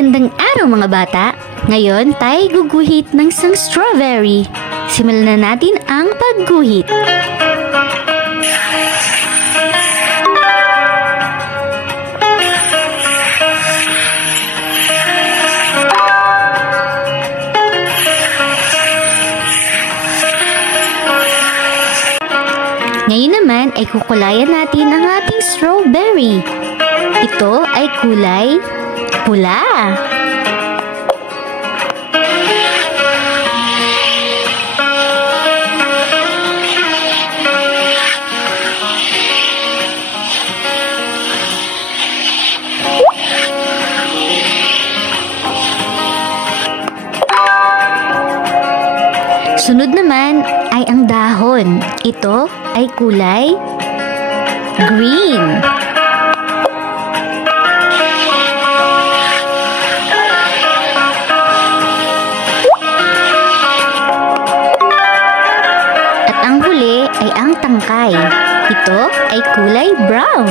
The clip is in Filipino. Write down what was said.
Magandang araw mga bata! Ngayon tayo guguhit ng isang strawberry. Simulan na natin ang pagguhit. Ngayon naman ay kukulayan natin ang ating strawberry. Ito ay kulay pula. Sunod naman ay ang dahon. Ito ay kulay green. At ang huli ay ang tangkay. Ito ay kulay brown.